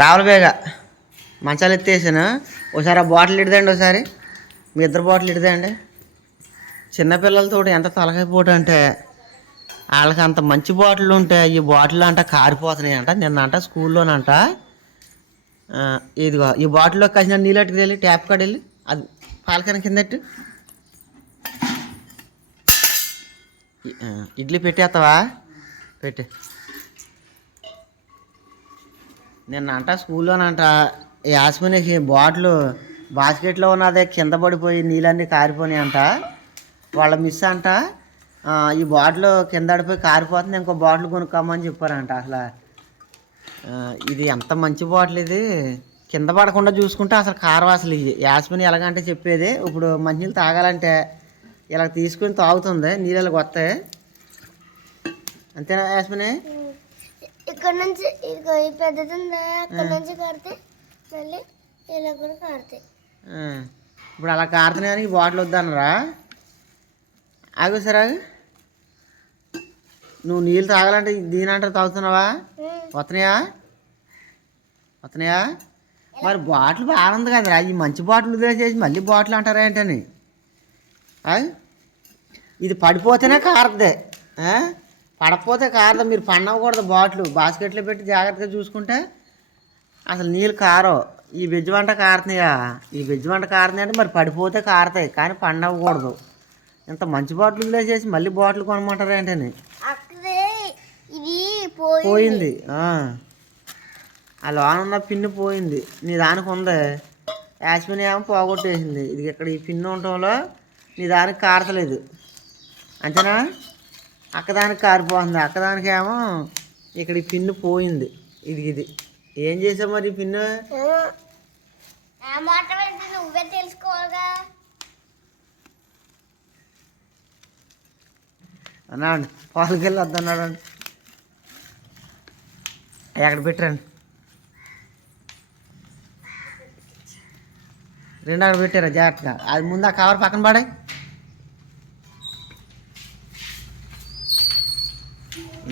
రావులబేగ మంచాలు ఎత్తేసాను. ఒకసారి ఆ బాటిల్ ఇడదండి ఒకసారి మీ ఇద్దరు బాటిల్ ఇడదండి చిన్నపిల్లలతో ఎంత తలకాయ అంటే వాళ్ళకి అంత మంచి బాటిల్ ఉంటే ఈ బాటిల్ అంట కారిపోతున్నాయి అంట. నిన్న అంట స్కూల్లోనంట ఇదిగో ఈ బాటిల్లో కలిసిన నీళ్ళు వెళ్ళి ట్యాప్ కాడ వెళ్ళి అది పాలకన కిందట్టు ఇడ్లీ పెట్టేస్తావా పెట్టే. నిన్న అంట స్కూల్లోనంట యాస్మినికి బాటిల్ బాస్కెట్లో ఉన్నదే కింద పడిపోయి నీళ్ళన్నీ కారిపోయినాయి అంట వాళ్ళ మిస్ అంట ఈ బాటిల్ కింద పడిపోయి కారిపోతుంది ఇంకో బాటిల్ కొనుక్కోమని చెప్పారంట అసలు. ఇది ఎంత మంచి బాటిల్ ఇది? కింద పడకుండా చూసుకుంటే అసలు కారం అసలు ఇది యాస్మిన్ ఎలాగంటే చెప్పేది ఇప్పుడు మంచినీళ్ళు తాగాలంటే ఇలా తీసుకుని తాగుతుంది నీళ్ళు వస్తాయి అంతేనా యాస్మిని? ఇక్కడ నుంచి ఇదిగో ఈ పెద్దది ఉందా అక్కడ నుంచి కడితే మళ్ళీ ఇలా కూడా కడతాయి. ఆ, ఇప్పుడు అలా కారుతున్నాయి కానీ ఈ బాటిల్ వద్దనరా ఆగు సరే ఆగు. నువ్వు నీళ్ళు తాగాలంటే దీని అంటే తాగుతున్నావా? వస్తున్నాయా? వస్తున్నాయా? మరి బాటిల్ బాగుంది కదరా. ఈ మంచి బాటిల్ చేసి మళ్ళీ బాటిల్ అంటారా ఏంటని? ఇది పడిపోతేనే కారద్దే ఆ? పడకపోతే కారదు మీరు పండవకూడదు బాటిల్ బాస్కెట్లో పెట్టి జాగ్రత్తగా చూసుకుంటే అసలు నీళ్ళు కారో ఈ వెజ్ వంట కారుతున్నాయా ఈ వెజ్ వంట కారుతున్నాయి అంటే మరి పడిపోతే కారుతాయి కానీ పండవకూడదు ఇంత మంచి బాటిల్ చేసి మళ్ళీ బాటిల్ కొనమంటారా ఏంటని? పోయింది. ఆ. ఆ లోన ఉన్న పిన్ను పోయింది. నీ దానికి ఉంది. యాస్మిన్ ఏమో పోగొట్టేసింది. ఇది ఇక్కడ ఈ పిన్ను ఉండటంలో నీ దానికి కారతలేదు. అంతేనా? అక్కదానికి కారిపోతుంది అక్కదానికి ఏమో ఇక్కడ ఈ పిన్ను పోయింది. ఇది ఇది. ఏం చేసావు మరి ఈ పిన్ను? నువ్వే తెలుసుకోవాలిగా. అన్నాడు పాలకి వెళ్ళి వద్దన్నాడు ఎక్కడ పెట్టరండి? రెండు అక్కడ పెట్టారా? జాగ్రత్తగా. అది ముందు ఆ కవర్ పక్కన పడే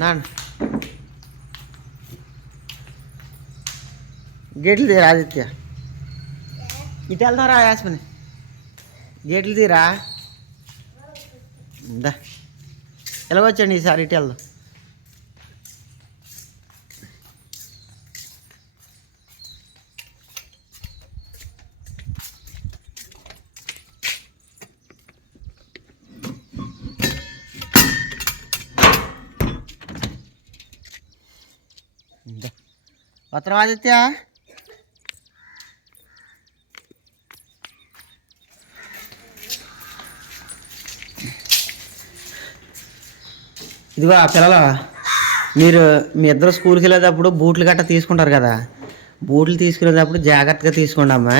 నాన్న గేట్లు తీరా ఆదిత్య? ఇటు వెళ్తారా యాస్మిని. గేట్లు తీరా? ఇందా ఎలాగొచ్చండి ఈసారి ఇటు వెళ్దాం? వస్త్రం ఆదిత్య ఇదిగో ఆ పిల్లలు మీరు మీ ఇద్దరు స్కూల్కి వెళ్ళేటప్పుడు బూట్లు గట్ట తీసుకుంటారు కదా. బూట్లు తీసుకునేటప్పుడు జాగ్రత్తగా తీసుకోండి అమ్మా.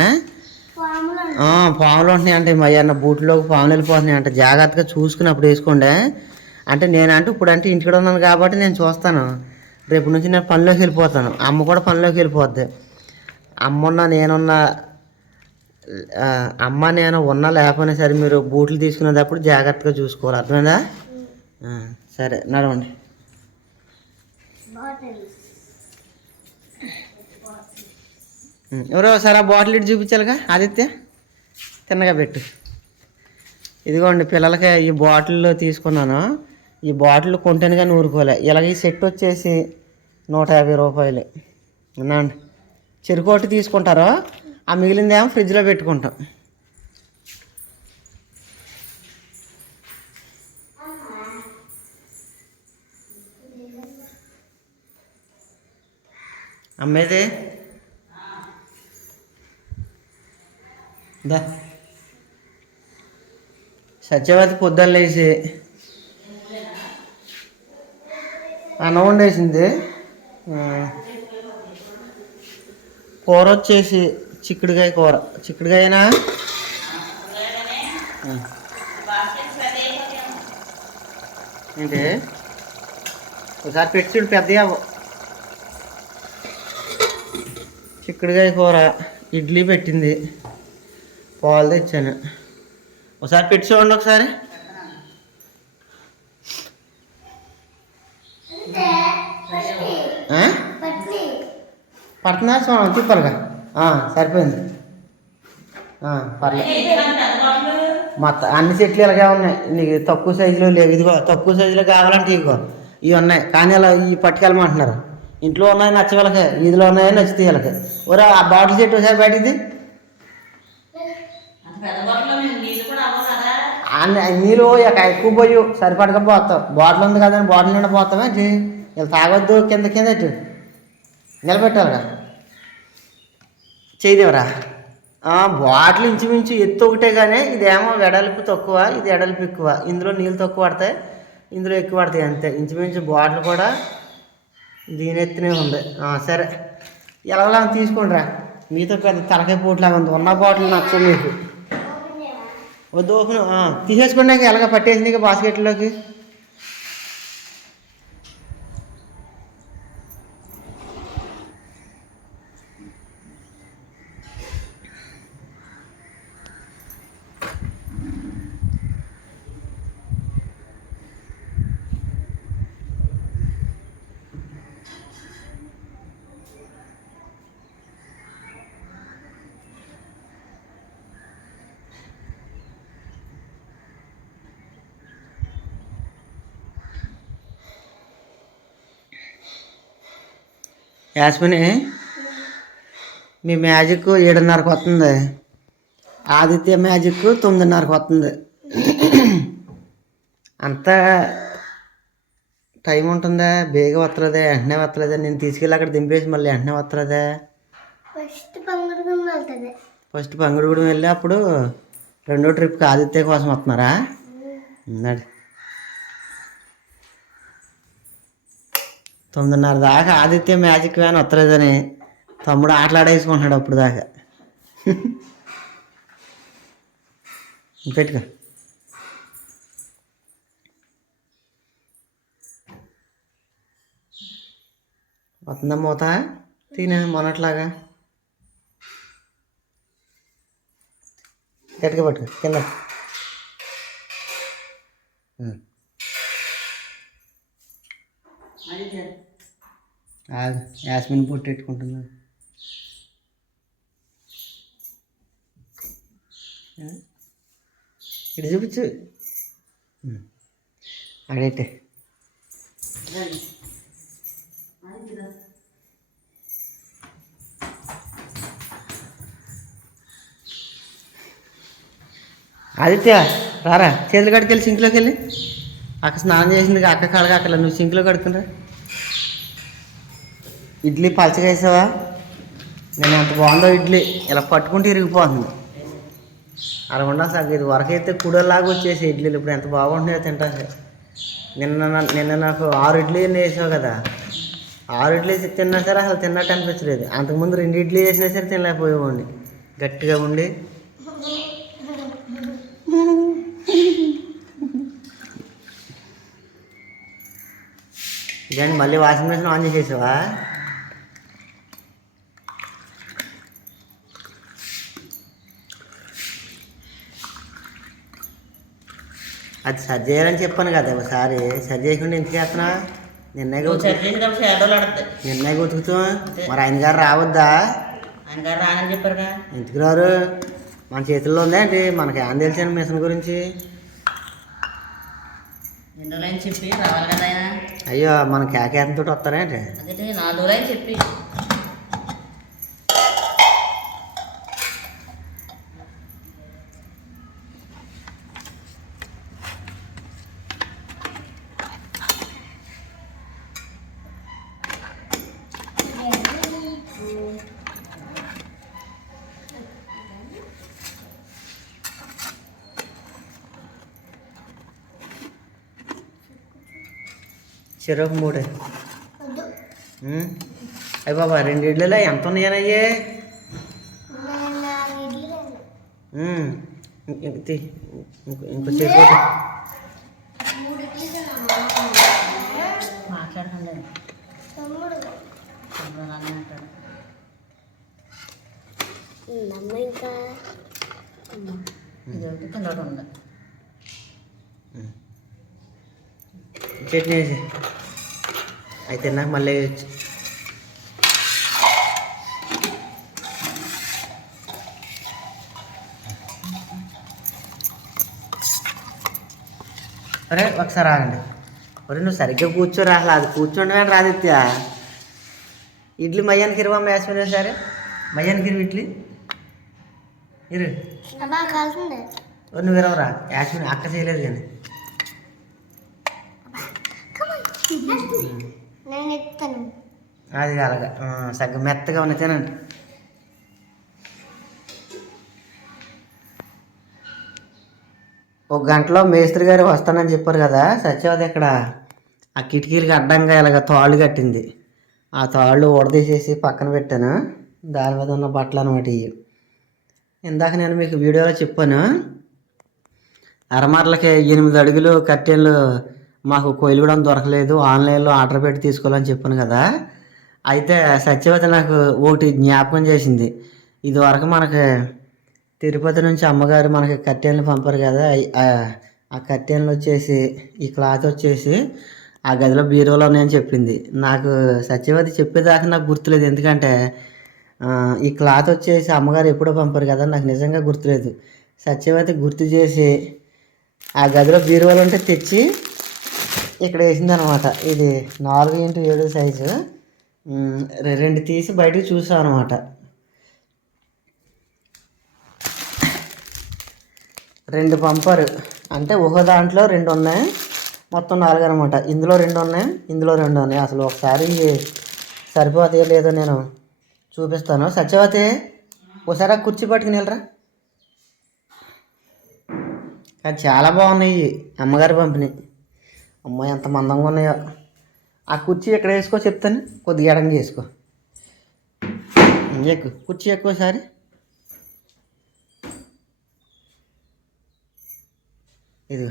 పాములు ఆ, పాములు ఉంటున్నాయి అంటే మా అన్న బూట్లోకి పాములు వెళ్ళిపోతున్నాయి అంటే జాగ్రత్తగా చూసుకుని అప్పుడు వేసుకోండి. అంటే నేనంటే ఇప్పుడు అంటే ఇంటికి ఉన్నాను కాబట్టి నేను చూస్తాను. రేపు నుంచి నేను పనిలోకి వెళ్ళిపోతాను. అమ్మ కూడా పనిలోకి వెళ్ళిపోద్ది. అమ్మున్న నేనున్న అమ్మ నేను ఉన్నా లేకపోయినా సరే మీరు బూట్లు తీసుకునేటప్పుడు జాగ్రత్తగా చూసుకోవాలి. అర్థమైందా? సరే నడవండి. ఎవరో ఒకసారి బాటిల్ ఇటు చూపించాలిగా? ఆదిత్య తిన్నగా పెట్టు. ఇదిగోండి పిల్లలకి ఈ బాటిల్ తీసుకున్నాను. ఈ బాటిల్ కొంటాను కానీ ఊరుకోలే. ఇలాగ ఈ సెట్ వచ్చేసి నూట యాభై రూపాయలు చెరుకు ఒకటి తీసుకుంటారో. ఆ మిగిలిందేమో ఫ్రిడ్జ్లో పెట్టుకుంటాం. అమ్మేది? దా. సత్యవతి పొద్దున్న లేచి. అన్నం వండేసింది. కూర వచ్చేసి చిక్కుడుకాయ కూర చిక్కుడుకాయనా ఏంటి? ఒకసారి పెట్టి చూడు పెద్దగా చిక్కుడుకాయ కూర ఇడ్లీ పెట్టింది. పాలు తెచ్చాను. ఒకసారి పెట్టి చూడండి ఒకసారి. Thank you. పడుతుందా చూడండి తిప్పాలిగా సరిపోయింది. పర్లేదు మొత్తం అన్ని చెట్లు ఇలాగే ఉన్నాయి. నీకు తక్కువ సైజులో లేవు. ఇదిగో తక్కువ సైజులో కావాలంటే ఇదిగో. ఇవి ఉన్నాయి. కానీ అలా ఇవి పట్టుకెళ్ళమంటున్నారు. ఇంట్లో ఉన్నాయి నచ్చ వీళ్ళకి. ఇదిలో ఉన్నాయి నచ్చితే వీళ్ళకి. ఒరే ఆ బాటిల్ చెట్టు ఒకసారి బయటిది అన్ని నీరు ఇక ఎక్కువ పోయి సరిపడక పోతావు బాటిల్ ఉంది కదా బాటిల్ నిండా పోతావా వీళ్ళు తాగొద్దు కింద కింద ఇటు. నిలబెట్టాలిగా చేయదేవరా. బాటిల్ ఇంచుమించు ఎత్తు ఒకటే కానీ ఇదేమో వెడల్పు తక్కువ ఇది ఎడల్పు ఎక్కువ. ఇందులో నీళ్ళు తక్కువ పడతాయి ఇందులో ఎక్కువ పడతాయి అంతే. ఇంచుమించు బాటిల్ కూడా దీని ఎత్తునే ఉంది. సరే. ఎలా తీసుకోండిరా. మీతో పెద్ద తలకాయ పోట్లాగా ఉంది. ఉన్న బాటిల్ నచ్చవు మీకు. వద్దు ఓపెన్ ఆ, ఎలాగ పట్టేసింది బాస్కెట్లోకి. యాస్మిని మీ మ్యాజిక్ ఏడున్నరకు వస్తుంది ఆదిత్య మ్యాజిక్ తొమ్మిదిన్నరకు వస్తుంది అంత టైం ఉంటుందా? బేగ వస్తలేదా వెంటనే వస్తలేదా నేను తీసుకెళ్ళి అక్కడ దింపేసి మళ్ళీ వెంటనే వస్తలేదా ఫస్ట్ పంగుడుకుని వెళ్తుంది. ఫస్ట్ పంగుడుగూడెం వెళ్ళి అప్పుడు రెండో ట్రిప్కి ఆదిత్య కోసం వస్తున్నారా? ఉన్నాడు తొమ్మిదిన్నర దాకా ఆదిత్య మ్యాజిక్ వ్యాన్ వస్తలేదని తమ్ముడు ఆటలాడేసుకుంటున్నాడు అప్పుడు దాకా. పెట్టుకో. వస్తుందా మూత? తినే మొన్నట్లాగా. గట్టిగా పట్టుకో కింద ఉం. ఆగు యాస్మిన్ పొట్టు పెట్టుకుంటున్నా ఇటు చూపించు. ఉం. ఆదిత్య రారా. చేతులు కడుకెళ్ళి సింక్లోకి వెళ్ళి. అక్క స్నానం చేసింది అక్క కడగా అక్కడ నువ్వు సింక్లో కడుతున్నా ఇడ్లీ పలచగా వేసావా? నేను ఎంత బాగుందో ఇడ్లీ. ఇలా పట్టుకుంటే ఇరిగిపోతుంది. అరగుండా సార్ ఇది వరకైతే కుడలాగా వచ్చేసి ఇడ్లీలు. ఇప్పుడు ఎంత బాగుంటున్నాయో సార్ నిన్న నిన్న నాకు ఆరు ఇడ్లీ వేసావు కదా? ఆరు ఇడ్లీ తిన్నా సరే అసలు తిన్నట్టు అనిపించలేదు. అంతకుముందు రెండు ఇడ్లీ వేసినా సరే తినలేకపోయేవాడిని. గట్టిగా ఉండి. ఇదేంటి మళ్ళీ వాషింగ్ మెషిన్ ఆన్ చేసేసావా? అది సరి చేయాలని చెప్పాను కదా ఒకసారి సరి చేయకుండా ఎందుకు చేస్తున్నా? నిన్నే నిన్నే ఉతుకుతాం మరి ఆయన గారు రావద్దా? ఆయన గారు రానని చెప్పారుగా ఎందుకు రారు? మన చేతుల్లో ఉందా ఏంటి? మనకి ఏం తెలిసిన మిషన్ గురించి? చెప్పి? రావాలి కదా అయ్యో మన కేకేతంతో వస్తారా అదే నాలుగు చెప్పి. చెరకు మూడే. అయ్య బాబా రెండు ఇడ్లీలో? ఎంత ఉన్నాయనయ్యే. ఇంక- చేతి ఇంకా చట్నీ వేసి అయితే నాకు మళ్ళీ అరే ఒకసారి రాగండి ఒరే నువ్వు సరిగ్గా కూర్చోరా అసలు అది కూర్చోండి రాదిత్య. ఇడ్లీ మయ్యానికి ఇరవా వేసుకునే సరే. మయ్యానికి ఇరవై ఇడ్లీ. ఇరు. నువ్వు ఇరవరా యాక్చువల్ అక్క చేయలేదు కానీ. నేను ఎత్తాను అది అలాగా. సగ్గు మెత్తగా ఉన్న తినండి. ఒక గంటలో మేస్త్రి గారు వస్తానని చెప్పారు కదా సత్యవతి ఇక్కడ ఆ కిటికీలకి అడ్డంగా ఇలాగ తాళ్ళు కట్టింది. ఆ తాళ్ళు ఊడదీసేసి పక్కన పెట్టాను. దాని మీద ఉన్న బట్టలు అనమాట ఇవి ఇందాక నేను మీకు వీడియోలో చెప్పాను అరమర్లకి ఎనిమిది అడుగులు కట్టెలు మాకు కొయ్యలు కూడా దొరకలేదు. ఆన్లైన్లో ఆర్డర్ పెట్టి తీసుకోవాలని చెప్పాను కదా. అయితే సత్యవతి నాకు ఒకటి జ్ఞాపకం చేసింది. ఇదివరకు మనకి తిరుపతి నుంచి అమ్మగారు మనకి కట్టెలను పంపారు కదా. ఆ- ఆ వచ్చేసి ఈ క్లాత్ వచ్చేసి ఆ గదిలో బీరువాలో ఉన్నాయని చెప్పింది. నాకు సత్యవతి చెప్పేదాకా నాకు గుర్తులేదు. ఎందుకంటే ఈ క్లాత్ వచ్చేసి అమ్మగారు ఎప్పుడో పంపారు కదా. నాకు నిజంగా గుర్తులేదు. సత్యవతి గుర్తు చేసి ఆ గదిలో బీరువాలు ఉంటే తెచ్చి ఇక్కడ వేసింది అనమాట ఇది నాలుగు ఇంటూ ఏడు సైజు. రె- రెండు తీసి బయటకు చూసాం అనమాట రెండు పంపారు. అంటే ఒక దాంట్లో రెండు ఉన్నాయి. మొత్తం నాలుగు అనమాట. ఇందులో రెండు ఉన్నాయి ఇందులో రెండు ఉన్నాయి. అసలు ఒకసారి సరిపోతాయో లేదో నేను చూపిస్తాను. సత్యవతి ఒకసారి ఆ కుర్చీ పట్టుకుని వెళ్ళరా? అది చాలా బాగున్నాయి. అమ్మగారు పంపిణీ. అమ్మాయి ఎంత మందంగా ఉన్నాయో. ఆ కుర్చీ ఎక్కడ వేసుకో చెప్తాను? కొద్దిగా ఎడంగా వేసుకో. ఎక్కు కుర్చీ ఎక్కువసారి ఇది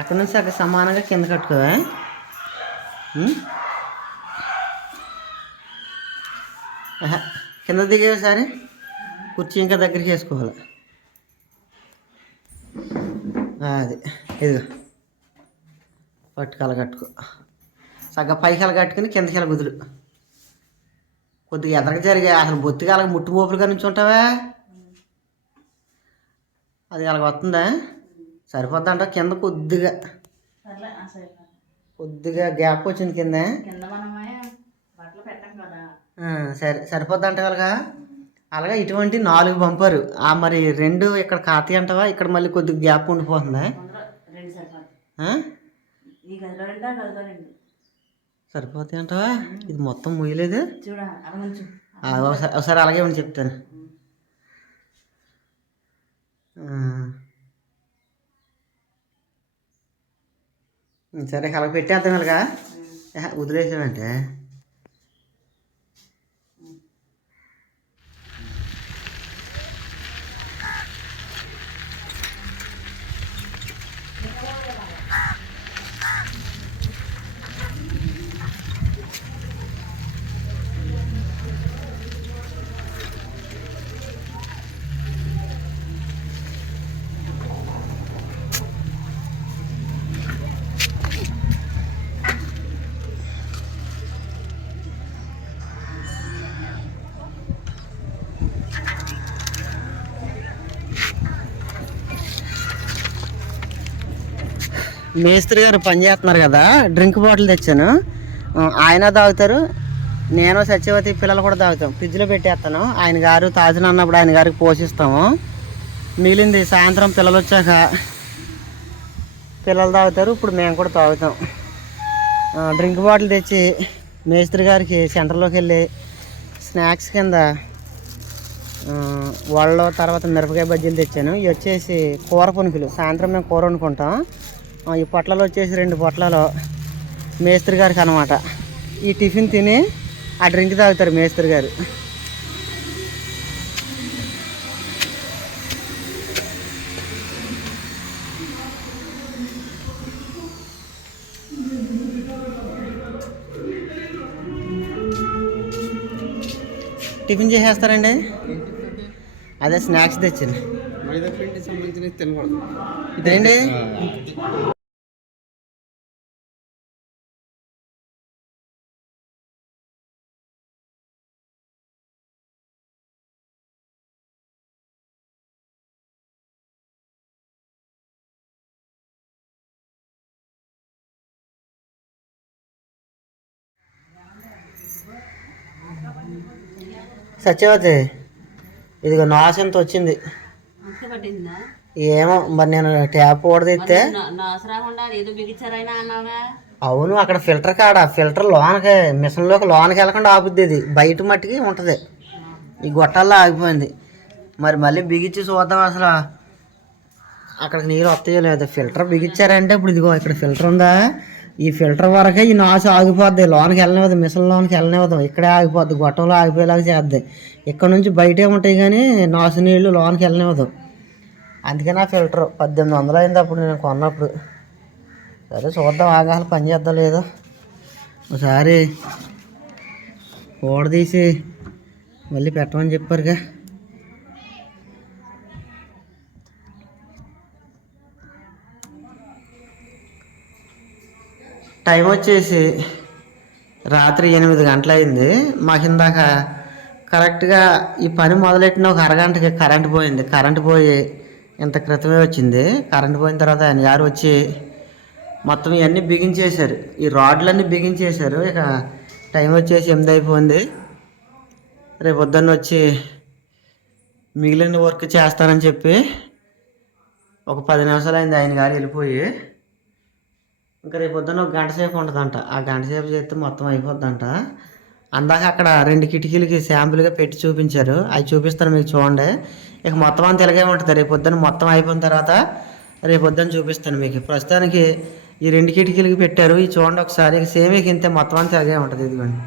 అక్కడ నుంచి అక్కడ సమానంగా కింద కట్టుకోవా? కింద దిగేవి కుర్చీ ఇంకా దగ్గరికి వేసుకోవాలి? అది. ఇదిగో. పట్టుకాల కట్టుకో. సగం పైకాలు కట్టుకుని కిందకి కుదురు. కొద్దిగా ఎదరకు జరిగే అసలు బొత్తికాలకు ముట్టు మోపులుగా నుంచి ఉంటావా అది అలాగ వస్తుందా? సరిపోద్దంట. కింద కొద్దిగా. కొద్దిగా గ్యాప్ వచ్చింది కింద. సరే సరిపోద్దంట వాళ్ళగా అలాగా ఇటువంటి నాలుగు పంపారు ఆ మరి రెండు ఇక్కడ కాతి అంటవా? ఇక్కడ మళ్ళీ కొద్దిగా గ్యాప్ ఉండిపోతుందా? సరిపోతాయి అంటవా? ఇది మొత్తం ముయ్యలేదు? ఒకసారి అలాగే ఉండి చెప్తాను. సరే అలా పెట్టేద్దాం ఇలాగా. వదిలేసామంటే మేస్త్రి గారు పని చేస్తున్నారు కదా డ్రింక్ బాటిల్ తెచ్చాను. ఆయన తాగుతారు నేను సత్యవతి పిల్లలు కూడా తాగుతాం. ఫ్రిడ్జ్లో పెట్టేస్తాను. ఆయన గారు తాజన అన్నప్పుడు ఆయన గారికి పోషిస్తాము. మిగిలింది సాయంత్రం పిల్లలు వచ్చాక పిల్లలు తాగుతారు ఇప్పుడు మేము కూడా తాగుతాం. డ్రింక్ బాటిల్ తెచ్చి మేస్త్రి గారికి సెంటర్లోకి వెళ్ళి స్నాక్స్ కింద వాళ్ళ తర్వాత మిరపకాయ బజ్జీలు తెచ్చాను. ఇవి వచ్చేసి కూర పునుకులు. సాయంత్రం మేము కూర వండుకుంటాం. ఈ పొట్లలో వచ్చేసి రెండు పొట్లాలు మేస్త్రి గారికి అనమాట ఈ టిఫిన్ తిని ఆ డ్రింక్ తాగుతారు మేస్త్రి గారు. టిఫిన్ చేసేస్తారండి? అదే స్నాక్స్ తెచ్చాను. మైదా ఇదేంటి? సత్యవతి ఇదిగో నాశంతో వచ్చింది. ఏమో మరి నేను ట్యాప్ అన్నావుగా? అవును అక్కడ ఫిల్టర్ కాడ ఫిల్టర్ లోనకి మిషన్లోకి లోనకి వెళ్ళకుండా ఆపుద్ది ఇది. బయట మట్టికి ఉంటుంది. ఈ గొట్టాల్లో ఆగిపోయింది. మరి మళ్ళీ బిగించి చూద్దాం అసలు. అక్కడికి నీరు వస్తాయో లేదు. ఫిల్టర్ బిగించారంటే ఇప్పుడు ఇదిగో ఇక్కడ ఫిల్టర్ ఉందా? ఈ ఫిల్టర్ వరకే ఈ నాసు ఆగిపోద్ది. లోనకి వెళ్ళనివ్వదు మిషన్ లోనకి వెళ్ళనివ్వదు. ఇక్కడే ఆగిపోద్ది గొట్టంలో ఆగిపోయేలాగా చేద్ది. ఇక్కడ నుంచి బయటే ఉంటాయి కానీ నాసు నీళ్ళు లోనకి వెళ్ళనివ్వదు. అందుకే ఆ ఫిల్టర్ పద్దెనిమిది వందలు అయింది అప్పుడు నేను కొన్నప్పుడు. సరే చూద్దాం ఆగాలి పని చేద్దాం లేదో? ఒకసారి ఓడదీసి మళ్ళీ పెట్టమని చెప్పారుగా. టైం వచ్చేసి రాత్రి ఎనిమిది గంటలైంది. మాకు ఇందాక కరెక్ట్గా ఈ పని మొదలెట్టిన ఒక అరగంటకి కరెంట్ పోయింది. కరెంట్ పోయి ఇంత క్రితమే వచ్చింది. కరెంట్ పోయిన తర్వాత ఆయన గారు వచ్చి మొత్తం ఇవన్నీ బిగించేశారు. ఈ రాడ్లన్నీ బిగించేశారు. ఇక టైం వచ్చేసి ఎనిమిది అయిపోయింది. రేపు పొద్దున్న వచ్చి మిగిలిన వర్క్ చేస్తానని చెప్పి ఒక పది నిమిషాలు అయింది ఆయన గారు వెళ్ళిపోయి. ఇంకా రేపు పొద్దున్న ఒక గంట సేపు ఉంటుందంట. ఆ గంట సేపు చేస్తే మొత్తం అయిపోద్దంట. అందాక అక్కడ రెండు కిటికీలకి శాంపుల్గా పెట్టి చూపించారు. అవి చూపిస్తాను మీకు చూడండి. ఇక మొత్తం అంత ఇలాగే ఉంటుంది. రేపు పొద్దున్న మొత్తం అయిపోయిన తర్వాత రేపు పొద్దున్న చూపిస్తాను మీకు. ప్రస్తుతానికి ఈ రెండు కిటికీలకి పెట్టారు. ఈ చూడండి ఒకసారి. ఇక సేమ్ ఇక ఇంతే మొత్తం అంతా ఇలాగే ఉంటుంది. ఇదిగోండి.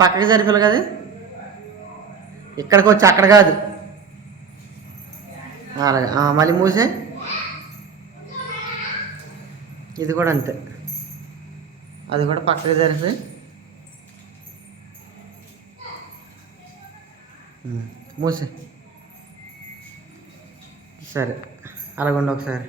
పక్కకి సరిపోలే కదా? ఇక్కడికి వచ్చి అక్కడ కాదు. అలాగే. మళ్ళీ మూసే. ఇది కూడా అంతే. అది కూడా పక్కకి జరిపి. మూసే. సరే. అలాగండి ఒకసారి.